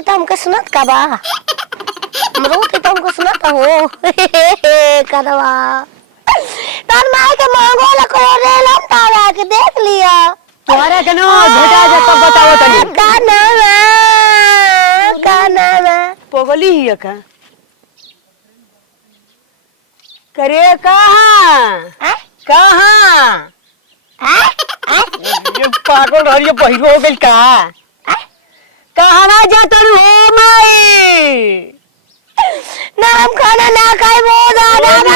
रोते तो हमके सुनत का बा हम रोते तो हमको सुनत हो कदवा तार माई के मांगो ला को रेलम तारा के देख लिया तोहरा के नो भेटा जा तब बताओ तनी काना पगली ही का करे कहां कहां ये पागल रही बहिरो हो गइल का कहां ना जात रू हो माई ना हम खाना ना खाए वो दादा